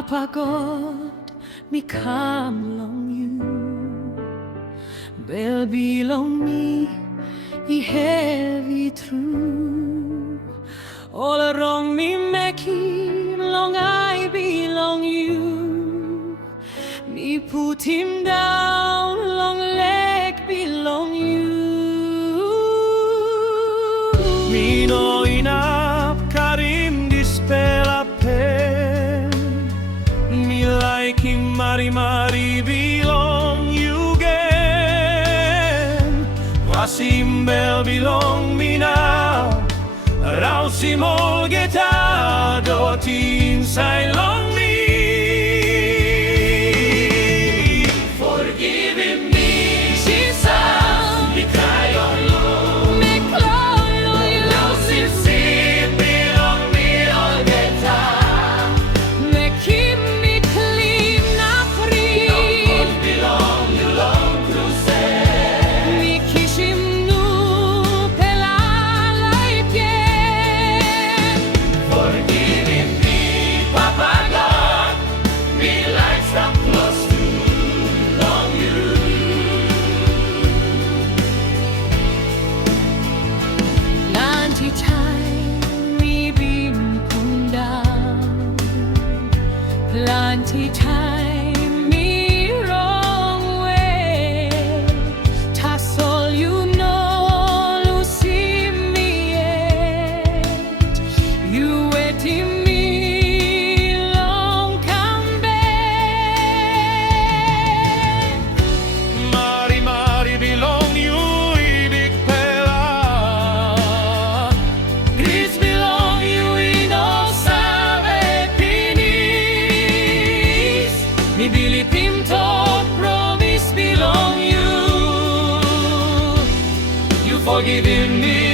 Papa God, mekem long you. Bell belong me, he heavy through. All around me mekim long I belong you. Me put him down, long leg belong you. Me no inap karim dispel a pen. Me like him mari belong you again. Rausim bell belong me now. Rausim olgeta autim sai long me. Forgivim me, Jisas, me cry on you. Rausim seed belong me olgeta. Mekim me klin na free. Don't belong you long crusade. Me kishim nu pela laipien. Forgivim me, Papa God, me like stop close to long you. Plenty time me been come down. Plenty time me wrong way. Tas all you know, you see me yet. You waiting me long come back. Mari belong you, ibig pela. Gris belong you in all sabe pinis. Mi bilipim to promise belong you. You forgiving me.